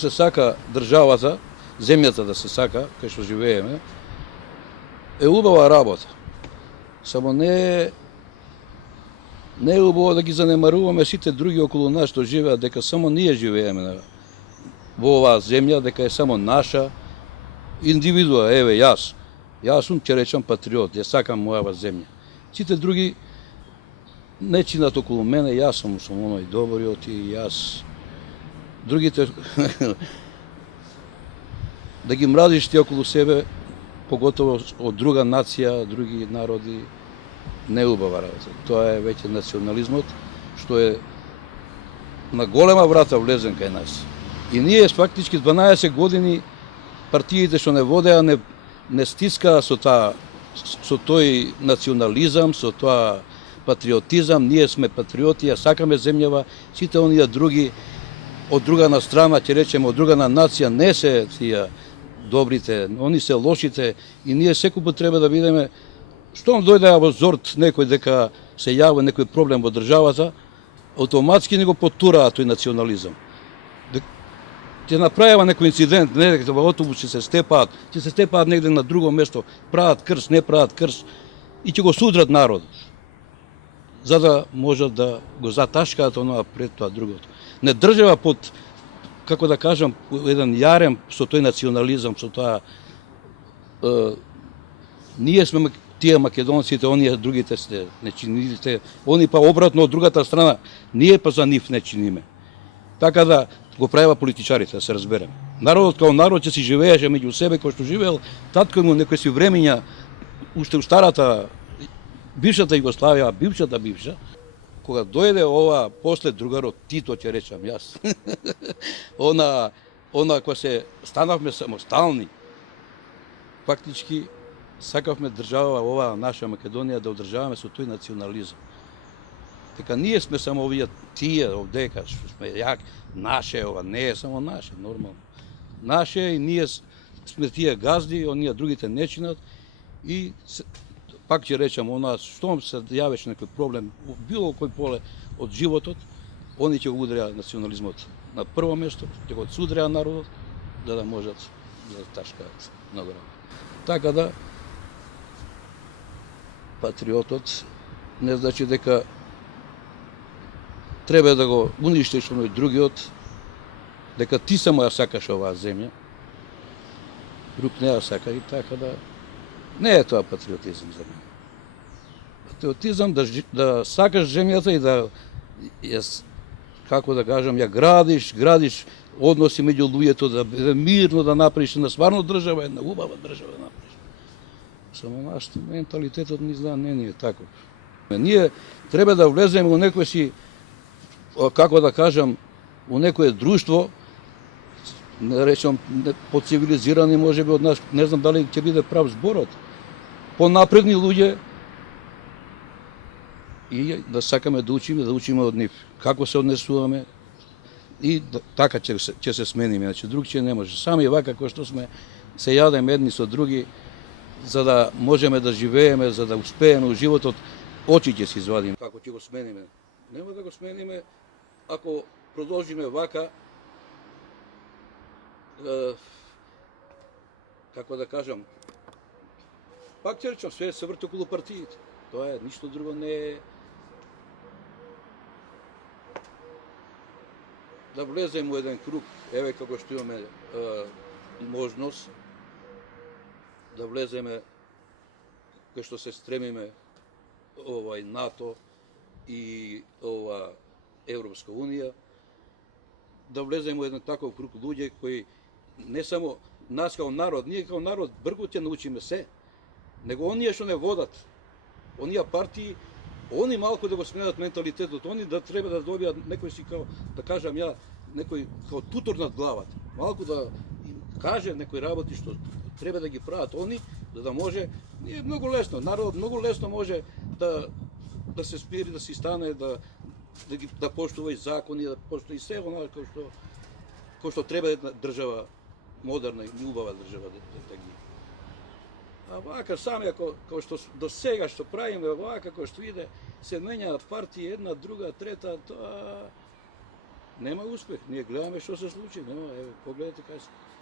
Се сака државата, земјата да се сака, кај што живееме, е убава работа. Само не е убаво да ги занемаруваме сите други околу нас што живеат, дека само ние живееме во оваа земја, дека е само наша индивидуа, еве јас. Јас сум, ќе речам, патриот, ја сакам мојава земја. Сите други не чинат околу мене, јас сум оној добриот и јас. Другите, да ги мразиш ти околу себе, поготово од друга нација, други народи, не е убава работа. Тоа е веќе национализмот, што е на голема врата влезен кај нас. И ние фактички 12 години партиите што не водеа, не стискаа со тој национализам, со тоа патриотизам. Ние сме патриоти, ја сакаме земјава, сите оние други од друга на страна, ќе речеме, од друга на нација, не се тие добрите, они се лошите и ние секогаш треба да видиме штом дојде во зорт некој дека се јави некој проблем во државата, автоматски не го потураат тој национализам. Ќе направува некој инцидент, не дека во автобус ќе се степаат негде на друго место, прават крш, не прават крш и ќе го судрат народот, за да можат да го заташкаат онова пред тоа другото. Не држава под, како да кажам, еден јарем со тој национализам, со тоа ние сме тие македонците, оние другите сте не чините, они па обратно од другата страна, ние па за нив не чиниме. Така да го правеа политичарите, да се разберем. Народот као народ ќе си живееше меѓу себе кој што живеел татко му некои си времиња, уште у старата бившата Југославија, бивша, кога дојде ова после другарот Тито, ќе речам јас, она кога се станавме самостални, фактички сакавме држава ова наша Македонија да одржаваме со тој национализам. Дека ние сме само овие тие овдека што сме јак, наше ова, не е само наше, нормално. Наше и ние сме тие газди, оние другите не чинат и пак ќе речам, штом се јавеше некој проблем, било кој поле од животот, они ќе го удрија национализмот на прво место, ќе го судрија народот, за да можат да ташкаат многу работа. Така да, патриотот не значи дека треба да го уништиш оној другиот, дека ти само ја сакаш оваа земја, друг не ја сака и така да не е тоа патриотизам за мене. Патриотизам да сакаш земјата и да како да кажам, ја градиш односи меѓу луѓето, да биде мирно, да направиш на стварно држава, една убава држава да направиш. Само нашата менталитетот не знае, не е таков. Ние треба да влеземе во некој си, како да кажам, во некое друштво, не речам поцивилизирани можеби од нас, не знам дали ќе биде прав зборот, понапредни луѓе и да сакаме да учиме од нив, како се однесуваме и така ќе се смениме, значи друг ќе не може. Сами вака кој што сме, се јадеме едни со други, за да можеме да живееме, за да успееме во животот, очи ќе се извадиме. Како ќе го смениме? Нема да го смениме ако продолжиме вака, како да кажам, пак ќе речам, све се врти околу партиите. Тоа е, ништо друго не е. Да влеземе во еден круг, еве како што имаме можност, да влеземе кај што се стремиме НАТО и ова Европска унија, да влеземе во еден таков круг луѓе кои не само нас као народ, ние као народ бргу ќе научиме се, него оние што не водат, оние партии, они малку да го сменат менталитетот, они да треба да добијат некој си као, да кажам ја, некој као тутор над главата, малку да им каже некои работи што треба да ги прават они, за да може, е многу лесно, народот многу лесно може да се спири, да си стане, да поштува и закони, да поштува и се оно кој што треба една држава, модерна и убава држава да ги. А вака сами, како што до сега што правиме, вака како што иде, се менјаат партии, една, друга, трета, тоа Nema uspeh. Ние гледаме што се случи. Нема, еве, погледнете кај се.